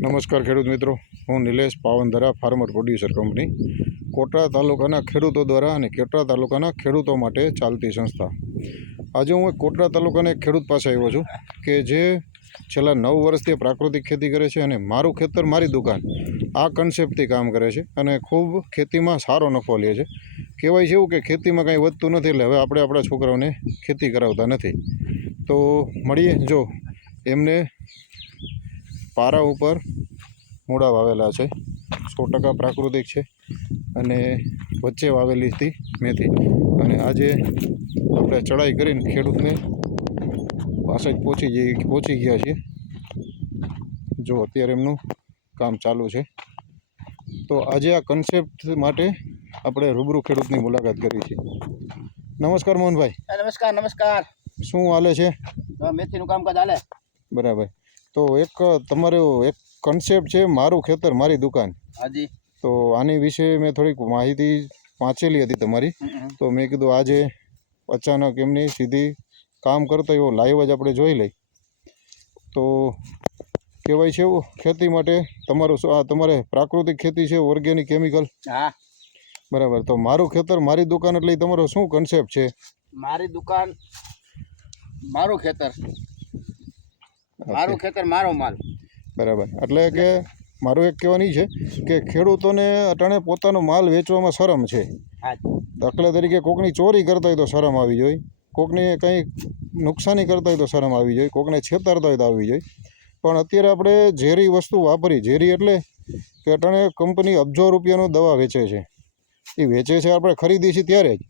નમસ્કાર ખેડૂત મિત્રો, હું Nilesh Pavandhara farmer producer company Kotda તાલુકાના ખેડૂતો દ્વારા અને કોટડા તાલુકાના ખેડૂતો માટે ચાલતી સંસ્થા. આજે હું કોટડા તાલુકાના ખેડૂત પાસે આવ્યો છું કે જે છેલ્લા 9 વર્ષથી પ્રાકૃતિક ખેતી કરે છે અને મારું ખેતર મારી દુકાન આ કન્સેપ્ટથી કામ કરે છે અને ખૂબ ખેતીમાં સારો નફો લે છે. કહેવાય છે એવું કે ખેતીમાં કંઈ વધતું નથી એટલે હવે આપણે આપણા છોકરાઓને ખેતી કરાવતા નથી. તો મળીએ. જો એમને પારા ઉપર મૂળા વાવેલા છે, 100% પ્રાકૃતિક છે અને વચ્ચે વાવેલી હતી મેથી. અને આજે આપણે ચડાઈ કરીને ખેડૂતને પાસે જ પહોંચી ગયા છીએ. જો અત્યારે એમનું કામ ચાલુ છે. તો આજે આ કન્સેપ્ટ માટે આપણે રૂબરૂ ખેડૂતની મુલાકાત કરી છે. નમસ્કાર મોહનભાઈ. નમસ્કાર. શું હાલે છે? મેથીનું કામકાજ હાલે. બરાબર. તો એક તમારો એક કન્સેપ્ટ છે મારું ખેતર મારી દુકાન. હાજી. તો આની વિશે મેં થોડીક માહિતી વાંચેલી હતી તમારી, તો મેં કીધું આજે અચાનક એમની સીધી કામ કરતા એવો લાઈવ જ આપણે જોઈ લઈ. તો કહેવાય છે એવું ખેતી માટે તમારું તમારે પ્રાકૃતિક ખેતી છે, ઓર્ગેનિક કેમિકલ? હા. બરાબર. તો મારું ખેતર મારી દુકાન એટલે તમારો શું કન્સેપ્ટ છે? મારી દુકાન મારું ખેતર મારો માલ. બરાબર. એટલે કે મારું એક કહેવાની છે કે ખેડૂતોને અટાણે પોતાનો માલ વેચવામાં શરમ છે. દાખલા તરીકે કોકની ચોરી કરતા હોય તો શરમ આવી જોઈએ, કોકને કંઈ નુકસાની કરતા હોય તો શરમ આવી જોઈએ, કોકને છેતરતા હોય તો આવી જોઈએ. પણ અત્યારે આપણે ઝેરી વસ્તુ વાપરી, ઝેરી એટલે કે અટાણે કંપની અબજો રૂપિયાનું દવા વેચે છે. એ વેચે છે આપણે ખરીદી છીએ ત્યારે જ,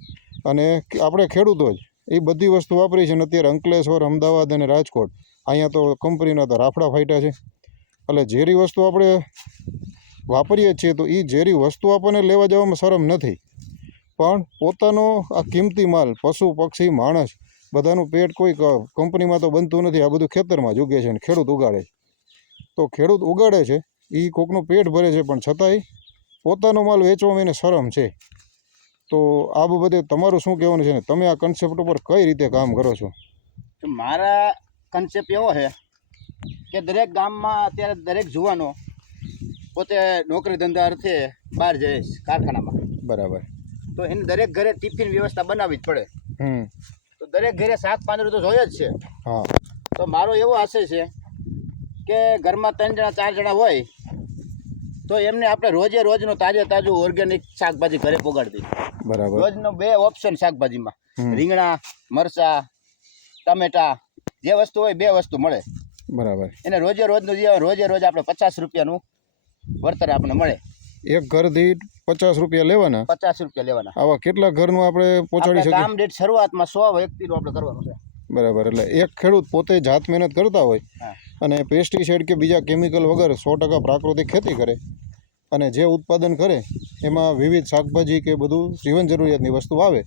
અને આપણે ખેડૂતો જ એ બધી વસ્તુ વાપરી છે. અને અત્યારે અંકલેશ્વર, અમદાવાદ અને રાજકોટ અહીંયા તો કંપનીના તો રાફડા ફાટ્યા છે. એટલે ઝેરી વસ્તુ આપણે વાપરીએ જ છીએ. તો એ ઝેરી વસ્તુ આપણને લેવા જવામાં શરમ નથી, પણ પોતાનો આ કિંમતી માલ, પશુ પક્ષી માણસ બધાનું પેટ કોઈ કંપનીમાં તો બનતું નથી. આ બધું ખેતરમાં જ ઉગે છે અને ખેડૂત ઉગાડે છે. તો ખેડૂત ઉગાડે છે એ કોકનું પેટ ભરે છે, પણ છતાંય પોતાનો માલ વેચવામાં એને શરમ છે. તો આ બાબતે તમારું શું કહેવાનું છે ને તમે આ કન્સેપ્ટ ઉપર કઈ રીતે કામ કરો છો? મારા કન્સેપ્ટ એવો છે કે દરેક ગામમાં અત્યારે દરેક જુવાનો પોતે નોકરી ધંધા અર્થે બહાર જાય છે કારખાનામાં. બરાબર. તો એને દરેક ઘરે ટિફિન વ્યવસ્થા બનાવવી જ પડે. તો દરેક ઘરે શાક પાંદડું તો જોઈએ જ છે. હા. તો મારો એવો આશય છે કે ઘરમાં 3 જણા 4 જણા હોય તો એમને આપણે રોજનું તાજું ઓર્ગેનિક શાકભાજી ઘરે પોગાડી દઈએ. બરાબર. રોજનો 2 ઓપ્શન શાકભાજીમાં, રીંગણા, મરચા, ટમેટા, જે વસ્તુ હોય 2 વસ્તુ મળે. બરાબર. એને રોજ આપણે 50 રૂપિયાનું વળતર આપણે મળે. એક ઘર દીઠ 50 રૂપિયા લેવાના? 50 રૂપિયા લેવાના. આવા કેટલા ઘરનું આપણે પહોંચાડી શકીએ? કામ દીઠ શરૂઆતમાં 100 વ્યક્તિનું આપણે કરવાનું છે. બરાબર. એટલે એક ખેડૂત પોતે જાત મહેનત કરતા હોય અને પેસ્ટિસાઇડ કે બીજા કેમિકલ વગર 100% પ્રાકૃતિક ખેતી કરે અને જે ઉત્પાદન કરે એમાં વિવિધ શાકભાજી કે બધું જીવન જરૂરિયાતની વસ્તુ આવે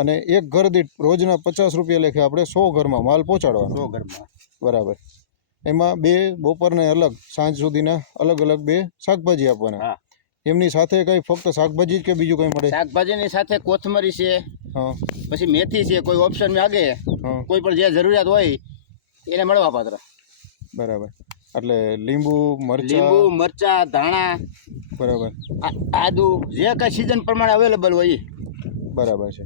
અને એક ઘર દીઠ રોજના 50 રૂપિયા લેખે આપણે 100 ઘરમાં માલ પહોંચાડવાનો. 100 ઘરમાં. બરાબર. એમાં 2 બપોરને અલગ, સાંજ સુધીના અલગ 2 શાકભાજી આપવાના. એમની સાથે કંઈ ફક્ત શાકભાજી જ કે બીજું કંઈ મળે? શાકભાજીની સાથે કોથમરી છે, પછી મેથી છે, કોઈ ઓપ્શન માગે, કોઈ પણ જે જરૂરિયાત હોય એને મળવા પાત્ર. બરાબર. એટલે લીંબુ મરચા, ધાણા, બરાબર, આદુ, જે કાંઈ સિઝન પ્રમાણે અવેલેબલ હોય. બરાબર છે.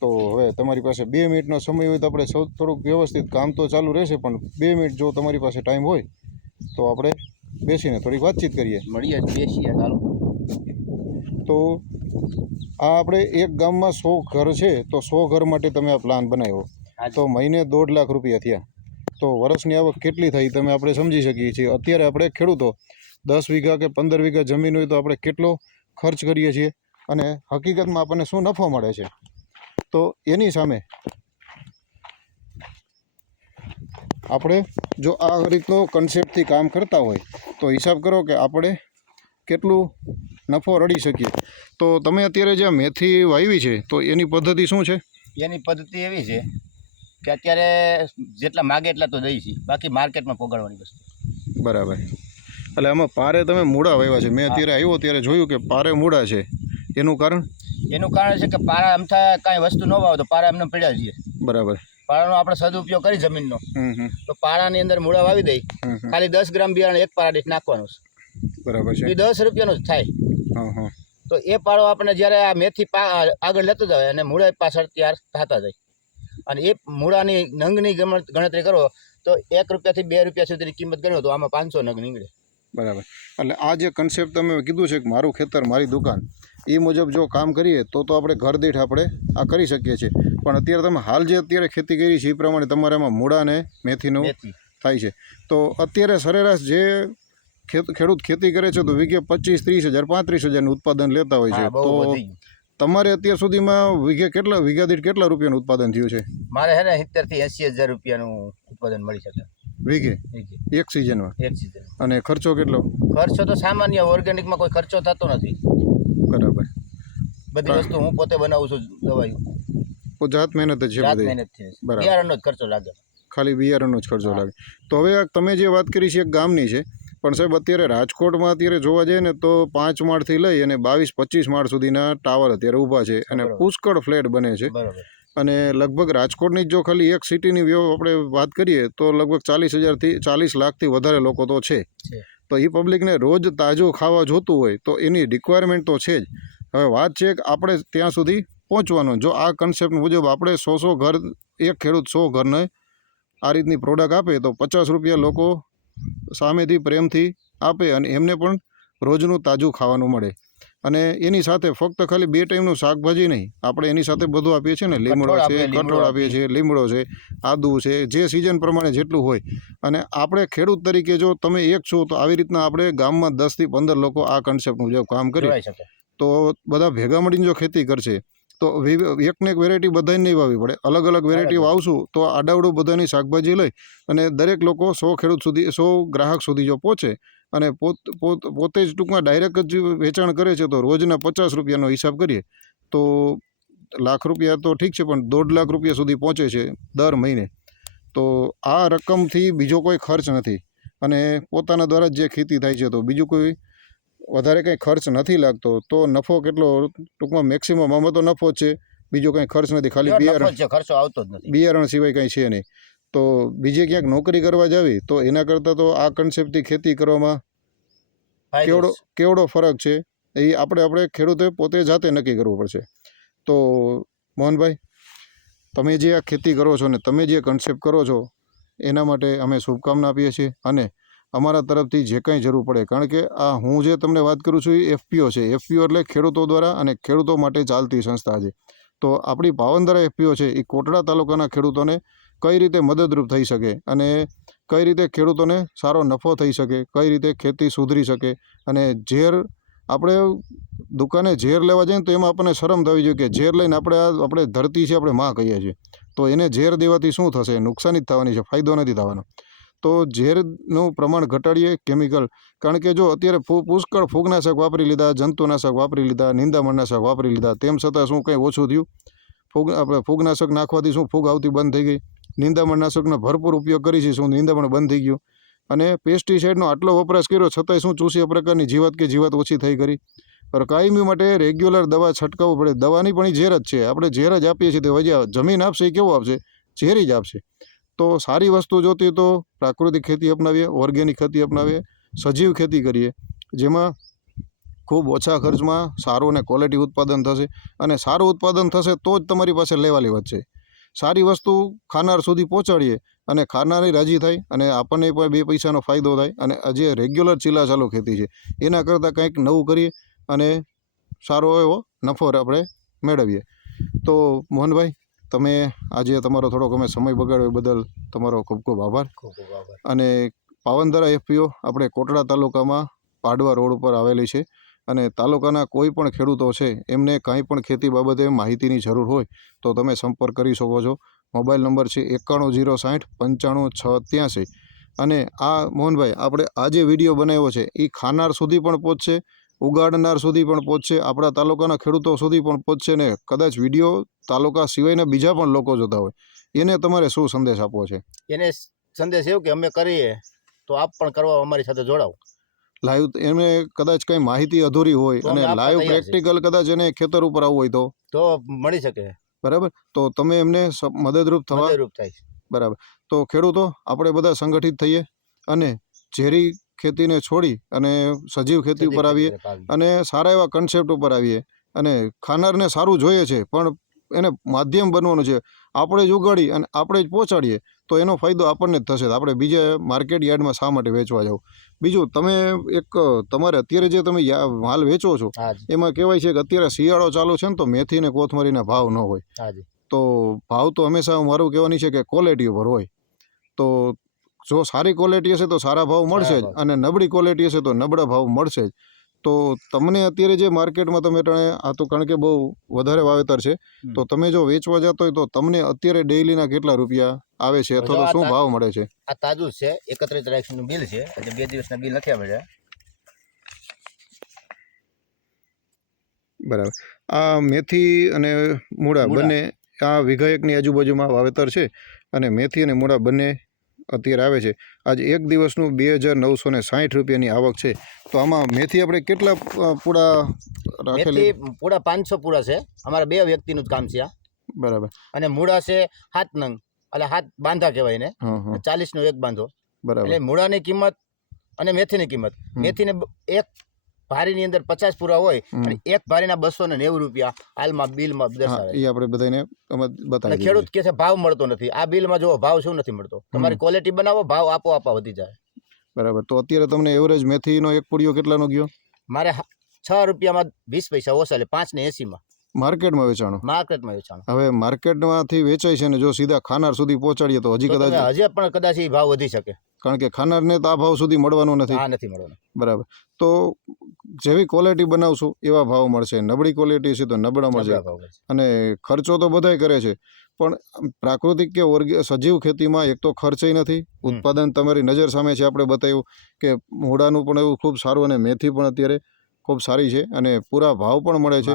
તો હવે તમારી પાસે 2 મિનિટનો સમય હોય તો આપણે થોડુંક વ્યવસ્થિત કામ તો ચાલુ રહેશે, પણ 2 મિનિટ જો તમારી પાસે ટાઈમ હોય તો આપણે બેસીને થોડીક વાતચીત કરીએ. મળીએ, બેસીએ, ચાલો. તો આ આપણે એક ગામમાં 100 ઘર છે, તો 100 ઘર માટે તમે આ પ્લાન બનાવ્યો, તો મહિને 1.5 લાખ રૂપિયા થયા. તો વર્ષની આવક કેટલી થઈ તમે આપણે સમજી શકીએ છીએ. અત્યારે આપણે ખેડૂતો 10 વીઘા કે 15 વીઘા જમીન હોય તો આપણે કેટલો ખર્ચ કરીએ છીએ અને હકીકતમાં આપણને શું નફો મળે છે. તો એની સામે આપણે જો આ રીતનો કન્સેપ્ટથી કામ કરતા હોય તો હિસાબ કરો કે આપણે કેટલું નફો રડી શકીએ. તો તમે અત્યારે જે મેથી વાવી છે તો એની પદ્ધતિ શું છે? એની પદ્ધતિ એવી છે કે અત્યારે જેટલા માગે એટલા તો દઈ છીએ, બાકી માર્કેટમાં પોગાડવાની વસ્તુ. બરાબર. એટલે આમાં પારે તમે મૂળા વાવ્યા છે. મેં અત્યારે આવ્યો ત્યારે જોયું કે પારે મૂળા છે. એનું કારણ? એનું કારણ છે કે પારા અમથા કાંઈ વસ્તુ ન વાવો તો પારા એમને પડ્યા છીએ. બરાબર. પાળાનો આપણે સદુપયોગ કરી જમીનનો હમ. તો પાળાની અંદર મૂળા વાવી દઈ હમ. ખાલી 10 ગ્રામ બિયારણ એક પાળા દીઠ નાખવાનું બરાબર છે છે. એ 10 રૂપિયાનું જ થાય. હા હા. તો એ પાળો આપણે જ્યારે આ મેથી આગળ લેતો જાય અને મૂળા પાછળ તૈયાર થતા જાય અને એ મૂળાની નંગની ગણતરી કરો તો 1 રૂપિયાથી 2 રૂપિયા સુધીની કિંમત ગણો તો આમાં 500 નંગ નીકળે. બરાબર. એટલે આ જે કન્સેપ્ટ તમે કીધું છે કે મારું ખેતર મારી દુકાન, એ મુજબ જો કામ કરીએ તો આપણે ઘર દીઠ આપણે આ કરી શકીએ છીએ. પણ અત્યારે તમે હાલ જે અત્યારે ખેતી કરી છે એ પ્રમાણે તમારે એમાં મૂળા અને મેથીનું થાય છે. તો અત્યારે સરેરાશ જે ખેડૂત ખેતી કરે છે તો વીઘે 25-30 હજાર 35 હજારનું ઉત્પાદન લેતા હોય છે. તો તમારે અત્યાર સુધીમાં વીઘા દીઠ કેટલા રૂપિયાનું ઉત્પાદન થયું છે? મારે હે ને 70 થી 80 હજાર રૂપિયાનું ઉત્પાદન મળી શકે વીઘે એક સિઝનમાં. અને ખર્ચો કેટલો? ખર્ચો તો સામાન્ય ઓર્ગેનિકમાં કોઈ ખર્ચો થતો નથી. બરાબર. બધી વસ્તુ હું પોતે બનાવું છું. દવાઈ જાત મહેનત જ છે બધી. બરાબર. બિયારણનો જ ખર્ચો લાગે, ખાલી બિયારણનો જ ખર્ચો લાગે. તો હવે તમે જે વાત કરી છે એક ગામની છે, પણ સાહેબ અત્યારે રાજકોટમાં અત્યારે જોવા જઈએ ને તો 5 માળથી લઈ અને 22-25 માળ સુધીના ટાવર અત્યારે ઊભા છે અને પુષ્કળ ફ્લેટ બને છે. અને લગભગ રાજકોટની જો ખાલી એક સિટીની આપણે વાત કરીએ તો લગભગ 40 લાખથી વધારે લોકો તો છે. તો એ પબ્લિકને રોજ તાજું ખાવા જોતું હોય તો એની રિક્વાયરમેન્ટ તો છે જ. હવે વાત છે કે આપણે ત્યાં સુધી પહોંચવાનું. જો આ કન્સેપ્ટ મુજબ આપણે 100 ઘર, એક ખેડૂત 100 ઘરને આ રીતની પ્રોડક્ટ આપે તો 50 રૂપિયા લોકો સામેથી પ્રેમથી આપે અને એમને પણ રોજનું તાજું ખાવાનું મળે. અને એની સાથે ફક્ત ખાલી 2 ટાઈમનું શાકભાજી નહીં, આપણે એની સાથે બધું આપીએ છીએ ને, લીમડો છે, કઠોળ આપીએ છીએ, લીમડો છે, આદુ છે, જે સિઝન પ્રમાણે જેટલું હોય. અને આપણે ખેડૂત તરીકે જો તમે એક છો તો આવી રીતના આપણે ગામમાં 10 થી 15 લોકો આ કન્સેપ્ટ મુજબ કામ કરીએ તો બધા ભેગા મળીને જો ખેતી કરશે તો એકને એક વેરાયટી બધાને નહીં વાવવી પડે. અલગ અલગ વેરાયટી વાવશું તો આડાવડું બધાની શાકભાજી લઈ અને દરેક લોકો 100 ખેડૂત સુધી, 100 ગ્રાહક સુધી જો પહોંચે અને પોતે જ ટૂંકમાં ડાયરેક્ટ જ વેચાણ કરે છે તો રોજના 50 રૂપિયાનો હિસાબ કરીએ તો લાખ રૂપિયા તો ઠીક છે, પણ 1.5 લાખ રૂપિયા સુધી પહોંચે છે દર મહિને. તો આ રકમથી બીજો કોઈ ખર્ચ નથી અને પોતાના દ્વારા જ જે ખેતી થાય છે તો બીજું કોઈ વધારે કંઈ ખર્ચ નથી લાગતો. તો નફો કેટલો? ટૂંકમાં મેક્સિમમ આમાં તો નફો જ છે, બીજો કંઈ ખર્ચ નથી. ખાલી બિયારણ સિવાય કંઈ છે નહીં. તો બીજે ક્યાંક નોકરી કરવા જાવી તો એના કરતાં તો આ કન્સેપ્ટથી ખેતી કરવામાં કેવડો ફરક છે એ આપણે ખેડૂતે પોતે જાતે નક્કી કરવું પડશે. તો મોહનભાઈ, તમે જે આ ખેતી કરો છો ને તમે જે કન્સેપ્ટ કરો છો એના માટે અમે શુભકામના આપીએ છીએ અને અમારા તરફથી જે કંઈ જરૂર પડે, કારણ કે આ હું જે તમને વાત કરું છું એ FPO છે. FPO એટલે ખેડૂતો દ્વારા અને ખેડૂતો માટે ચાલતી સંસ્થા છે. તો આપણી પાવનદરા FPO છે એ કોટડા તાલુકાના ખેડૂતોને કઈ રીતે મદદરૂપ થઈ શકે અને કઈ રીતે ખેડૂતોને સારો નફો થઈ શકે, કઈ રીતે ખેતી સુધરી શકે. અને આપણે દુકાને ઝેર લેવા જઈએ તો એમાં આપણને શરમ થવી જોઈએ કે ઝેર લઈને આપણે ધરતી છે, આપણે માં કહીએ છીએ, તો એને ઝેર દેવાથી શું થશે? નુકસાની જ થવાની છે, ફાયદો નથી થવાનો. તો ઝેરનું પ્રમાણ ઘટાડીએ, કેમિકલ. કારણ કે જો અત્યારે પુષ્કળ ફૂગનાશક વાપરી લીધા, જંતુનાશક વાપરી લીધા, નિંદામણનાશક વાપરી લીધા, તેમ છતાં શું કંઈ ઓછું થયું? આપણે ફૂગનાશક નાખવાથી શું ફૂગ આવતી બંધ થઈ ગઈ? નિંદામણનાશકનો ભરપૂર ઉપયોગ કરી છે, શું નિંદામણ બંધ થઈ ગયું? અને પેસ્ટિસાઇડનો આટલો વપરાશ કર્યો છતાંય શું ચૂસ્યા પ્રકારની જીવાત ઓછી થઈ કરી? પણ કાયમી માટે રેગ્યુલર દવા છંટકાવવું પડે. દવાની પણ એ ઝેર જ છે, આપણે ઝેર જ આપીએ છીએ. તો જમીન આપશે એ કેવું આપશે? ઝેરી જ આપશે. તો સારી વસ્તુ જોતી તો પ્રાકૃતિક ખેતી અપનાવીએ, ઓર્ગેનિક ખેતી અપનાવીએ, સજીવ ખેતી કરીએ, જેમાં ખૂબ ઓછા ખર્ચમાં સારું અને ક્વોલિટી ઉત્પાદન થશે. અને સારું ઉત્પાદન થશે તો જ તમારી પાસે લેવાલી વધશે. સારી વસ્તુ ખાનાર સુધી પહોંચાડીએ અને ખાનારી રાજી થાય અને આપણને પણ 2 પૈસાનો ફાયદો થાય. અને જે રેગ્યુલર ચીલાચાલુ ખેતી છે એના કરતાં કંઈક નવું કરીએ અને સારો એવો નફો આપણે મેળવીએ. તો મોહનભાઈ, તમે આજે તમારો થોડોક અમે સમય બગાડ્યો એ બદલ તમારો ખૂબ ખૂબ આભાર. અને પાવનદરા FPO આપણે કોટડા તાલુકામાં પાડવા રોડ ઉપર આવેલી છે અને તાલુકાના કોઈ પણ ખેડૂતો છે એમને કાંઈ પણ ખેતી બાબતે માહિતીની જરૂર હોય તો તમે સંપર્ક કરી શકો છો. મોબાઈલ નંબર છે 9106595683. અને આ મોહનભાઈ, આપણે આ જે વિડીયો બનાવ્યો છે એ ખાનાર સુધી પણ પહોંચશે, ઉગાડનાર સુધી પણ પહોંચશે, આપણા તાલુકાના ખેડૂતો સુધી પણ પહોંચશે. ને કદાચ વિડીયો તાલુકા સિવાયના બીજા પણ લોકો જોતા હોય એને તમારે શું સંદેશ આપવો છે? એને સંદેશ એવું કે અમે કરીએ તો આપ પણ કરવા અમારી સાથે જોડાવો. લાઈવ એને કદાચ કંઈ માહિતી અધૂરી હોય અને લાઈવ પ્રેક્ટિકલ કદાચ એને ખેતર ઉપર આવવું હોય તો મળી શકે. બરાબર, તો તમે એમને મદદરૂપ થવા મદદરૂપ થાય છે. બરાબર, તો ખેડૂતો આપણે બધા સંગઠિત થઈએ અને ઝેરી ખેતીને છોડી અને સજીવ ખેતી ઉપર આવીએ અને સારા એવા કન્સેપ્ટ ઉપર આવીએ અને ખાનારને સારું જોઈએ છે પણ એને માધ્યમ બનવાનું છે. આપણે જ ઉગાડી અને આપણે જ પહોંચાડીએ તો એનો ફાયદો આપણને જ થશે. આપણે બીજા માર્કેટ યાર્ડમાં શા માટે વેચવા જાવ? બીજું, તમે એક તમારે અત્યારે જે તમે માલ વેચો છો એમાં કહેવાય છે કે અત્યારે શિયાળો ચાલુ છે ને તો મેથી ને કોથમરીના ભાવ ન હોય. તો ભાવ તો હંમેશા મારું કહેવાની છે કે ક્વોલિટી ઉપર હોય. તો જો સારી ક્વોલિટી હશે તો સારા ભાવ મળશે જ અને નબળી ક્વોલિટી હશે તો નબળા ભાવ મળશે જ. તો તમને અત્યારે જે માર્કેટમાં તમે આ તો કારણ કે બહુ વધારે વાવેતર છે, તો તમે જો વેચવા જતો હોય તો તમને અત્યારે ડેઈલીના કેટલા રૂપિયા આવે છે અથવા તો શું ભાવ મળે છે? આ તાજું છે, 31 તારીખનું બિલ છે, એટલે 2 દિવસના બિલ નથી મળ્યા. બરાબર, આ મેથી અને મૂળા બંને આ વિઘાયકની આજુબાજુમાં વાવેતર છે અને મેથી અને મૂળા બંને અત્યારે આવે છે. આજ એક દિવસનું 2960 રૂપિયાની આવક છે. તો આમાં મેથી આપણે કેટલા પૂડા રાખેલી? મેથી પૂડા 500 પૂડા છે. અમારા 2 વ્યક્તિનું જ કામ છે આ. બરાબર, અને મૂળા છે 7 નંગ, એટલે 7 બાંધા કહેવાય ને, 40 નો એક બાંધો. બરાબર, એટલે મૂળાની કિંમત અને મેથીની કિંમત, મેથીને એક ભારીની અંદર 50 પૂરા હોય અને એક ભારીના 290 રૂપિયા હાલમાં બિલમાં દર્શાવે. એ આપણે બધાને બતાવી. ખેડૂત કહે છે ભાવ મળતો નથી. આ બિલમાં જો ભાવ શું નથી મળતો, તમારી ક્વોલિટી બનાવો, ભાવ આપો વધી જાય. બરાબર, તો અત્યારે તમને એવરેજ મેથીનો એક પુડિયો કેટલાનો ગયો? મારે 6 રૂપિયામાં 20 પૈસા ઓછા, એટલે 5.80 માર્કેટમાં વેચાણું. વેચાણું. હવે માર્કેટમાંથી વેચાય છે ને જો સીધા ખાનાર સુધી પહોંચાડીએ તો હજી પણ કદાચ એ ભાવ વધી શકે, કારણ કે ખાનારને તો આ ભાવ સુધી મળવાનો નથી. મળવાનો. બરાબર, તો જેવી ક્વોલિટી બનાવશું એવા ભાવ મળશે. નબળી ક્વોલિટી છે તો નબળા મળશે. અને ખર્ચો તો બધાય કરે છે, પણ પ્રાકૃતિક કે સજીવ ખેતીમાં એક તો ખર્ચય નથી, ઉત્પાદન તમારી નજર સામે છે. આપણે બતાવ્યું કે મૂળાનું પણ એવું ખૂબ સારું અને મેથી પણ અત્યારે ખૂબ સારી છે અને પૂરા ભાવ પણ મળે છે.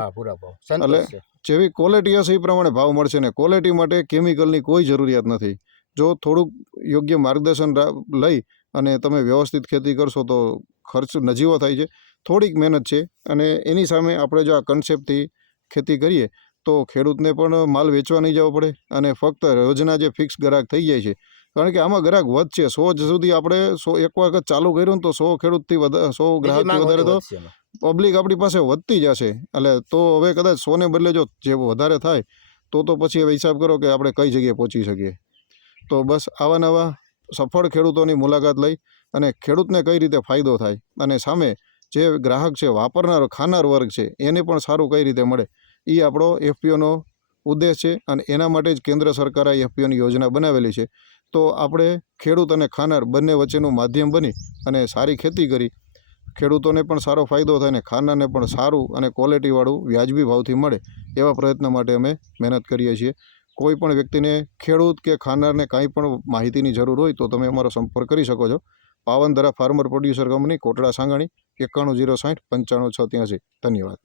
એટલે જેવી ક્વોલિટી હશે એ પ્રમાણે ભાવ મળશે ને ક્વોલિટી માટે કેમિકલની કોઈ જરૂરિયાત નથી. જો થોડુંક યોગ્ય માર્ગદર્શન લઈ અને તમે વ્યવસ્થિત ખેતી કરશો તો ખર્ચ નજીવો થાય છે. થોડીક મહેનત છે અને એની સામે આપણે જો આ કન્સેપ્ટથી ખેતી કરીએ તો ખેડૂતને પણ માલ વેચવા નહીં જવો પડે અને ફક્ત રોજના જે ફિક્સ ગ્રાહક થઈ જાય છે. કારણ કે આમાં ગ્રાહક વધશે. 100 સુધી આપણે એક વખત ચાલુ કર્યું ને તો 100 ખેડૂતથી 100 ગ્રાહકથી વધારે તો પબ્લિક આપણી પાસે વધતી જશે. એટલે તો હવે કદાચ 100ને બદલે જો જે વધારે થાય તો પછી હવે હિસાબ કરો કે આપણે કઈ જગ્યાએ પહોંચી શકીએ. તો બસ આવા નવા સફળ ખેડૂતોની મુલાકાત લઈ અને ખેડૂતને કઈ રીતે ફાયદો થાય અને સામે જે ગ્રાહક છે, વાપરનાર ખાનાર વર્ગ છે, એને પણ સારું કઈ રીતે મળે, એ આપણો FPOનો ઉદ્દેશ છે અને એના માટે જ કેન્દ્ર સરકારે FPOની યોજના બનાવેલી છે. તો આપણે ખેડૂત અને ખાનાર બંને વચ્ચેનું માધ્યમ બની અને સારી ખેતી કરી ખેડૂતોને પણ સારો ફાયદો થાય અને ખાનારને પણ સારું અને ક્વોલિટીવાળું વ્યાજબી ભાવથી મળે એવા પ્રયત્ન માટે અમે મહેનત કરીએ છીએ. કોઈ પણ વ્યક્તિને ખેડૂત કે ખાનારને કાંઈ પણ માહિતીની જરૂર હોય તો તમે અમારો સંપર્ક કરી શકો છો. Pavandhara farmer producer company, Kotda Sangani, 91 060 95 683. ધન્યવાદ.